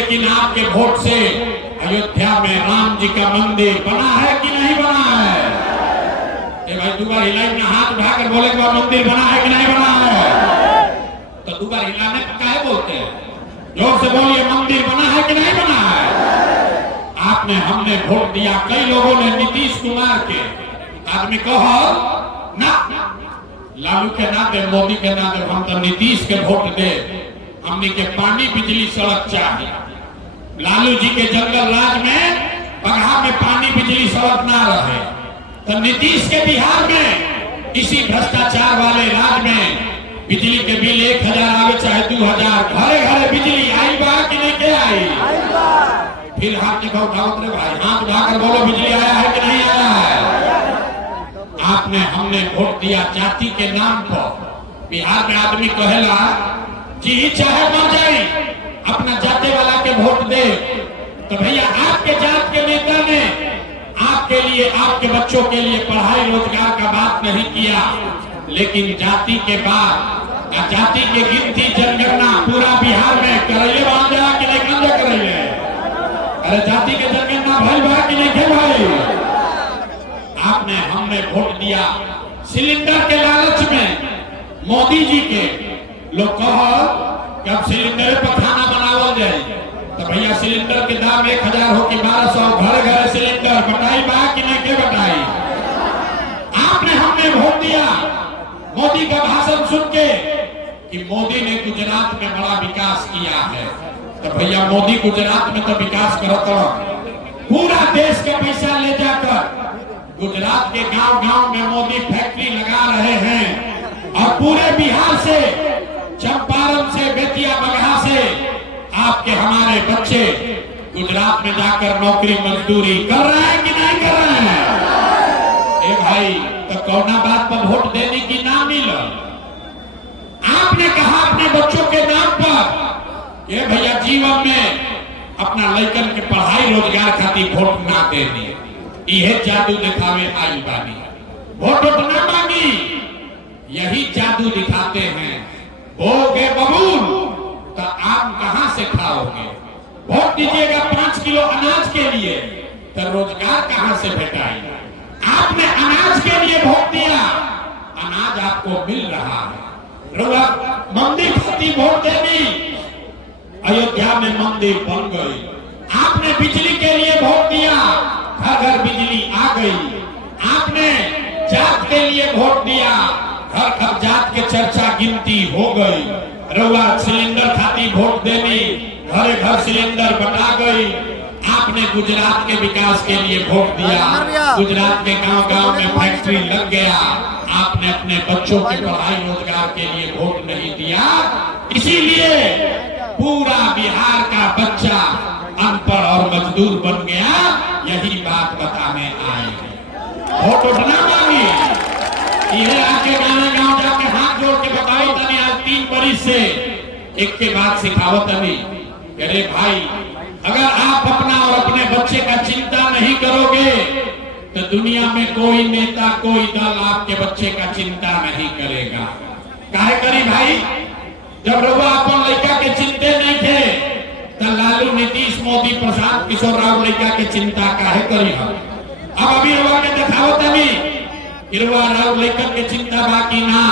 लेकिन आपके वोट से अयोध्या में राम जी का मंदिर बना है कि नहीं बना है? ये भाई दुबारा हिलाए ना, हाथ उठाकर बोले कि मंदिर बना है कि नहीं बना है? तो दुबारा हिलाने का काहे बोलते हैं? जोर से बोलिए, मंदिर बना है कि नहीं बना है? आपने हमने वोट दिया, कई लोगों ने नीतीश कुमार के आदमी कहो ना, लालू के ना दे, मोदी के ना दे, हम तो नीतीश के वोट दे। हमने के पानी बिजली सड़क चाहिए। लालू जी के जंगल राज में बगहा में पानी बिजली सड़क ना रहे, तो नीतीश के बिहार में इसी भ्रष्टाचार वाले राज में बिजली के बिल 1000 आवे चाहे 2000, घरे घरे बिजली आई बा कि नहीं के आई? फिर हाथ दिखाओ उठाओ रे भाई, हाथ उठाकर बोलो बिजली आया है कि नहीं आया है? आपने हमने वोट दिया जाति के नाम पर। बिहार में आदमी कहेला जी चाहे मर जाए अपना जाते वाला के वोट दे, तो भैया आपके जात के नेता ने आपके लिए, आपके बच्चों के लिए पढ़ाई रोजगार का बात नहीं किया, लेकिन जाति के बाद जाति के गिनती जनगणना पूरा बिहार में करैले बांधा कि नहीं बंद करैले? अरे जाति के जनगणना भइल बा कि नहीं के भाई? आपने हमने वोट दिया सिलेंडर के लालच में। मोदी जी के लोग कहो कि अब सिलेंडर पर खाना बनावल जाए, तो भैया सिलेंडर के दाम 1000 हो कि 1200, घर घर सिलेंडर बटाई बा कि नहीं के बटाई? आपने हमने वोट दिया मोदी का भाषण सुन के कि मोदी ने गुजरात में बड़ा विकास किया है, तो भैया मोदी गुजरात में तो विकास करता, पूरा देश का पैसा ले जाकर गुजरात के गांव-गांव में मोदी फैक्ट्री लगा रहे हैं, और पूरे बिहार से, चंपारण से, बेतिया बगहा से आपके हमारे बच्चे गुजरात में जाकर नौकरी मजदूरी कर रहे हैं कि नहीं कर रहे हैं? ए भाई, तो कौना बात पर वोट देने की ना मिल? आपने कहा अपने बच्चों के नाम पर, ये भैया जीवन में अपना लड़कन के पढ़ाई रोजगार खातिर वोट ना देनी, यह जादू दिखावे आई बानी। वोट ना मांगी, यही जादू दिखाते हैं। होगे बबूल तो आप कहां से खाओगे? वोट दीजिएगा 5 किलो अनाज के लिए, तो रोजगार कहां से भेटाएगा? आपने अनाज के लिए वोट दिया, अनाज आपको मिल रहा है। मंदिर खातिर वोट देनी, अयोध्या में मंदिर बन गई। आपने बिजली के लिए वोट दिया, घर घर बिजली आ गई। आपने जात के लिए वोट दिया, घर घर जात के चर्चा गिनती हो गई। रउआ सिलेंडर खातिर वोट देनी, घरे घर सिलेंडर बटा गई। आपने गुजरात के विकास के लिए वोट दिया, गुजरात के गांव-गांव में फैक्ट्री लग गया। आपने अपने बच्चों के पढ़ाई रोजगार के लिए वोट नहीं दिया, इसीलिए पूरा बिहार का बच्चा अनपढ़ और मजदूर बन गया। यही बात बताने आए हैं। वोट उठना मांगी, ये आके गाँव जाके हाथ जोड़ के बताओ तनी, आज 3 बरिस से एक के बाद सिखावत अभी। अरे भाई, अगर आप अपना और अपने बच्चे का चिंता नहीं करोगे, तो दुनिया में कोई नेता, कोई दल आपके बच्चे का चिंता नहीं करेगा। काहे करी भाई? जब रउआ अपन लड़का के चिंते नहीं थे, तो लालू, नीतीश, मोदी, प्रशांत किशोर राव लड़का के चिंता काहे करी? अब अभी रउआ के दिखाओ तनी रउआ राव लड़का के चिंता बाकी ना।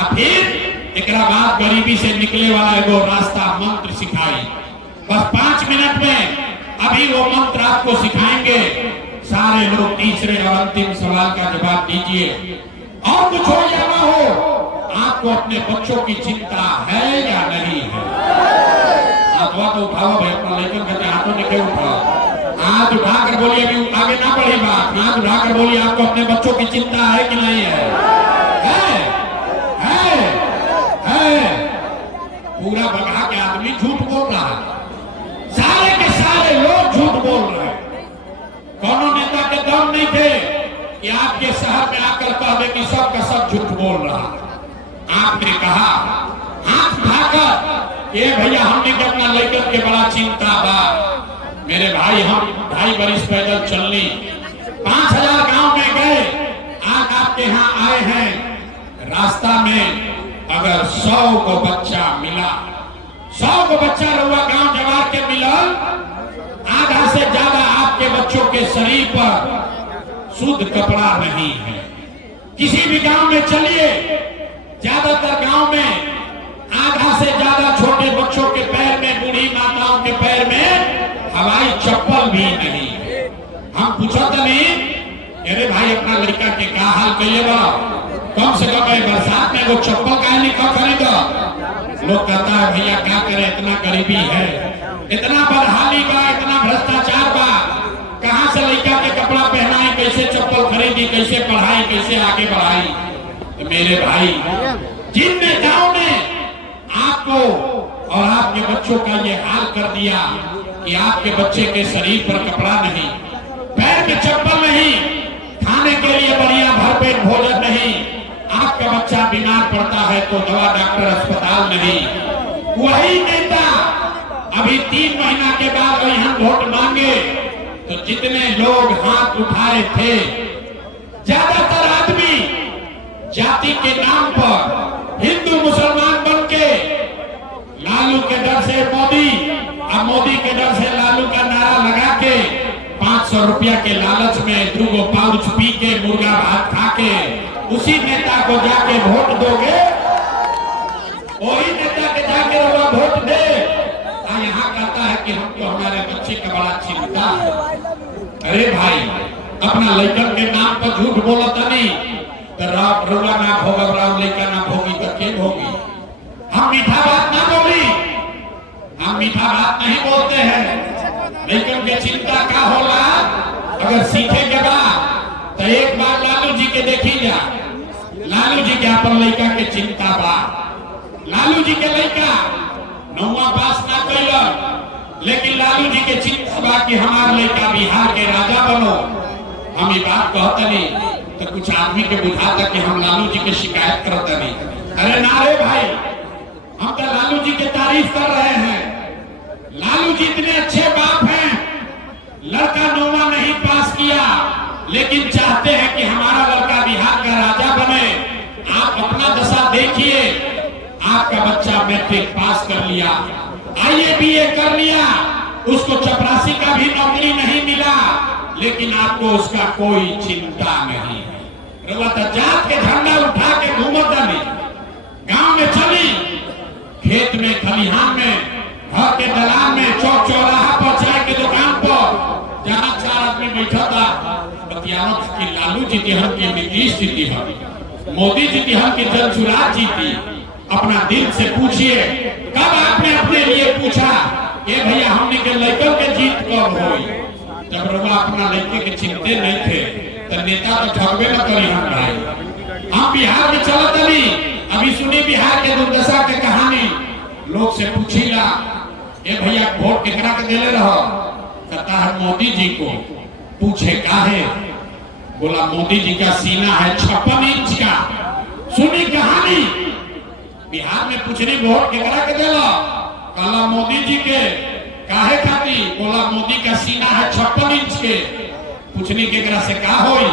अब फिर एकरा बाद गरीबी से निकले वाला एगो रास्ता मंत्र सिखाई, बस 5 मिनट में अभी वो मंत्र आपको सिखाएंगे। सारे लोग तीसरे और अंतिम सवाल का जवाब दीजिए। और कुछ हो या ना हो, आपको अपने बच्चों की चिंता है या नहीं है? हाथवा तो उठाओ भाई, अपना लेकर कहते हाथों ने क्यों उठाओ? हाथ उठाकर बोलिए, अभी आगे ना बढ़ी बात। हाथ उठाकर बोलिए, आपको अपने बच्चों की चिंता है कि नहीं है? पूरा बगहा के आदमी झूठ बोल रहा है, सारे के सारे लोग झूठ बोल रहे हैं। कौनो नेता के दम नहीं थे कि आपके शहर में आकर कहे कि सब का सब झूठ बोल रहा है। आपने कहा हाथ उठाकर, ये भैया हमने के अपना लेकर के बड़ा चिंता बा। मेरे भाई, हम 2.5 बरिस पैदल चलनी, 5000 गांव में गए, आज आपके यहाँ आए हैं। रास्ता में अगर 100 को बच्चा मिला, 100 को बच्चा रउआ गांव जवार के मिला, बच्चों के शरीर पर शुद्ध कपड़ा नहीं है। किसी भी गांव में चलिए, ज्यादातर गांव में आधा से ज्यादा छोटे बच्चों के पैर में, बूढ़ी माताओं के पैर में हवाई चप्पल भी नहीं है। हम पूछो तो नहीं, अरे भाई अपना लड़का के क्या हाल कहिए बा, कम से कम बरसात में वो चप्पल का नहीं खरीदो। लोग कहता है भैया क्या करे, इतना गरीबी है, इतना बदहाली बा, इतना भ्रष्टाचार बा, कहां से लड़का के कपड़ा पहनाई, कैसे चप्पल खरीदी, कैसे पढ़ाई, कैसे आगे बढ़ाई। तो मेरे भाई, जिन नेताओं ने आपको और आपके बच्चों का ये हाल कर दिया कि आपके बच्चे के शरीर पर कपड़ा नहीं, पैर में चप्पल नहीं, खाने के लिए बढ़िया भरपेट भोजन नहीं, आपका बच्चा बीमार पड़ता है तो दवा डॉक्टर अस्पताल नहीं, वही नेता अभी 3 महीना के बाद यहाँ वोट मांगे तो जितने लोग हाथ उठाए थे, ज्यादातर आदमी जाति के नाम पर हिंदू मुसलमान बन के लालू के डर से मोदी, अब मोदी के डर से लालू का नारा लगा के 500 रुपया के लालच में 2 पाउच पी के, मुर्गा भात खा के उसी नेता को जाके वोट दोगे, वही नेता के जाके वोट दे। यहाँ कहता है कि हमको हमारे बच्चे का बड़ा चिंता है। अरे भाई, अपना लड़कन के नाम पर झूठ बोला था नहीं तो रोला ना भोगा, राम लड़का ना भोगी तो के भोगी। हम मीठा बात ना बोली, हम मीठा बात नहीं बोलते हैं, लेकिन के चिंता क्या होला। अगर सीखे के बाद तो एक बार लालू जी के देखी जा, लालू जी के अपन लड़का के चिंता बा। लालू जी के लड़का 9वां पास ना कैल, लेकिन लालू जी के चिंता बा कि हमार लड़का बिहार के राजा बनो। हम ये बात कहते नहीं तो कुछ आदमी के बुझाता कि हम लालू जी की शिकायत करते नहीं। अरे नारे भाई, हम तो लालू जी की तारीफ कर रहे हैं। लालू जी इतने अच्छे बाप हैं, लड़का 9वां नहीं पास किया लेकिन चाहते हैं कि हमारा लड़का बिहार का राजा बने। आप अपना दशा देखिए, आपका बच्चा मैट्रिक पास कर लिया, IABA कर लिया, उसको चपरासी का भी नौकरी नहीं मिला, लेकिन आपको उसका कोई चिंता नहीं है। जात के झंडा उठा के घूमत नहीं, गांव में चली, खेत में, खलिहान में, घर के दलान में, चौक चौराहा पर, चाय के दुकान पर, जहाँ 4 आदमी बैठा था, बतियावत की लालू जी की हम की, नीतीश जी की हम, मोदी जी की हम की, जनसुराज जी की। अपना दिल से पूछिए, कब आपने अपने लिए पूछा ये भैया हमने के लड़कों के जीत कब हुई? जब रवा अपना लड़के के चिंते नहीं थे तो नेता तो ठगबे न करी। हम भाई, हम बिहार में चलत नहीं, अभी सुनी बिहार के दुर्दशा के कहानी। लोग से पूछीला, ये भैया वोट केकरा के देले रहो? कहता है मोदी जी को। पूछे काहे? बोला मोदी जी का सीना है 56 इंच का। सुनी कहानी, बिहार में पूछनी वोट केकरा के देला? कहला मोदी जी के। काहे खाती? बोला मोदी का सीना है 56 इंच के। पूछनी केकरा से का होई?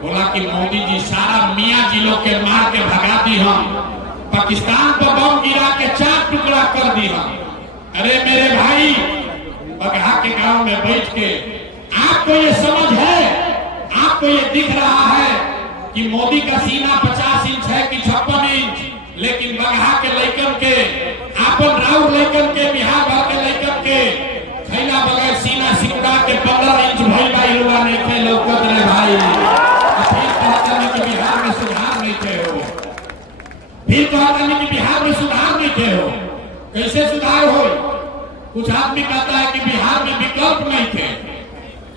बोला कि मोदी जी सारा मियाँ जी लोग के मार के भगा दी, हम पाकिस्तान पर बम गिरा के 4 टुकड़ा कर दी हम। अरे मेरे भाई, बगहा के गांव में बैठ के आपको ये समझ है, आपको ये दिख रहा है कि मोदी का सीना 50 इंच है कि 56 इंच, लेकिन बगहा के लड़कन के, आपन राउर लड़कन के, बिहार भर के लड़कन के थैला बगैर सीना सिकुड़ा के 15 इंच भइल बा। युवा नहीं थे लौकत रे भाई। फिर कहता नहीं कि बिहार में सुधार नहीं थे हो, फिर कहता नहीं कि बिहार में सुधार नहीं थे हो। कैसे सुधार हो? कुछ आदमी कहता है कि बिहार में विकल्प नहीं थे।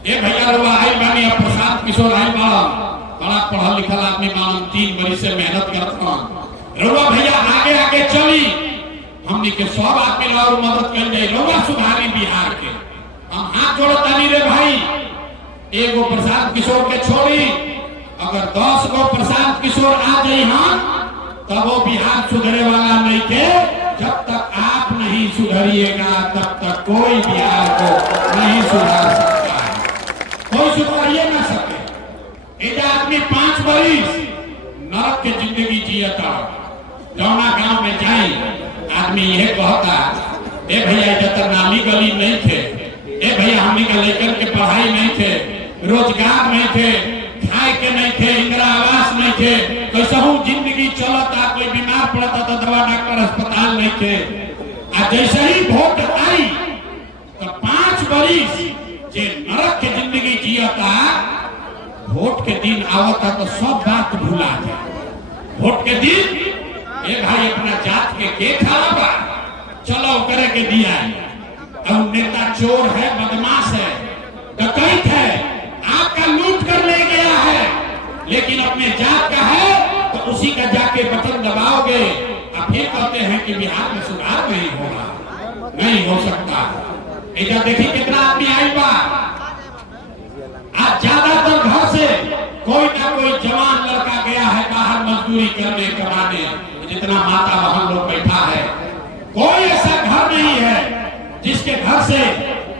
ये भैया रुआ आई बानी, अब प्रशांत किशोर आई बड़ा पढ़ा लिखा आदमी मानम, 3 बरिस से मेहनत करता रुआ भैया आगे आगे चली, हमने के सब आदमी और मदद कर जाए, रुआ सुधारी बिहार के। हम हाथ जोड़तानी रे भाई, एगो प्रशांत किशोर के छोड़ी, अगर 10 गो प्रशांत किशोर आ जाए हम तब वो बिहार सुधरे वाला नहीं थे। जब तक आप नहीं सुधरिएगा तब तक कोई बिहार को नहीं सुधार सकता है, कोई सुधारिए ना सके। एक आदमी 5 बरिस नरक के जिंदगी जियता, जौना गांव में जाए आदमी यह कहता, ए भैया इधर नाली गली नहीं थे, ए भैया हमनी का लेकर के पढ़ाई नहीं थे, रोजगार नहीं थे, खाए के नहीं थे, इंदिरा आवास नहीं थे, कैसहू जिंदगी चलता, कोई बीमार पड़ता तो दवा डॉक्टर अस्पताल नहीं थे। जैसे ही वोट आई तो 5 बरिस जे नरक के जिंदगी जियता, वोट के दिन आवता तो सब बात भूला जाए। वोट के दिन ये भाई अपना जात के खड़ा बा, चलो करे के दिया। अब नेता चोर है, बदमाश है, डकैत है, आपका लूट कर ले गया है, लेकिन अपने जात का है तो उसी का जाके बटन दबाओगे और फिर कहते हैं कि बिहार में सुधार नहीं होगा, नहीं हो सकता। इधर देखिए कितना आदमी आई बा। आज ज्यादातर घर से कोई ना कोई जवान लड़का गया है बाहर मजदूरी करने कमाने। जितना माता बहन लोग बैठा है, कोई ऐसा घर नहीं है जिसके घर से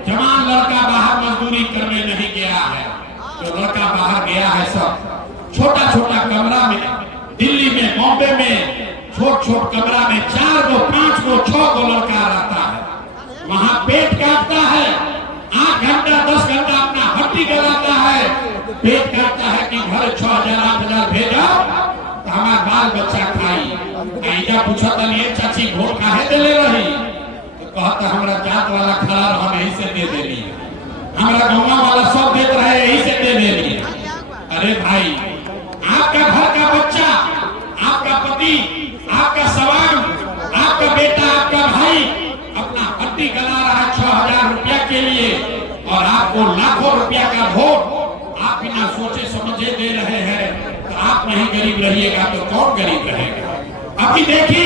जवान लड़का बाहर मजदूरी करने नहीं गया है। जो लड़का बाहर गया है सब छोटा छोटा कमरा में, दिल्ली में, बॉम्बे में छोट छोट कमरा में 4 गो 5 गो 6 गो लड़का रहता है। वहां पेट काटता है, 8 घंटा 10 घंटा अपना हड्डी गलाता है, पेट काटता है कि घर 6000 8000 भेजा तो हमारा बाल बच्चा खाई। ऐजा पूछा तलिए चाची वोट काहे देले रही, तो कहता हमरा जात वाला खड़ा रहा यही से दे देली, हमरा गांव वाला सब देत रहे यही से दे देली। अरे भाई, आपका घर का बच्चा, आपका पति, आपका सवाल, आपका बेटा, आपका भाई अपना हड्डी गला रहा है 6000 रुपया के लिए, और आपको लाखों रुपया का वोट आप बिना सोचे समझे दे रहे हैं। तो आप नहीं गरीब रहिएगा तो कौन गरीब रहेगा। अभी देखिए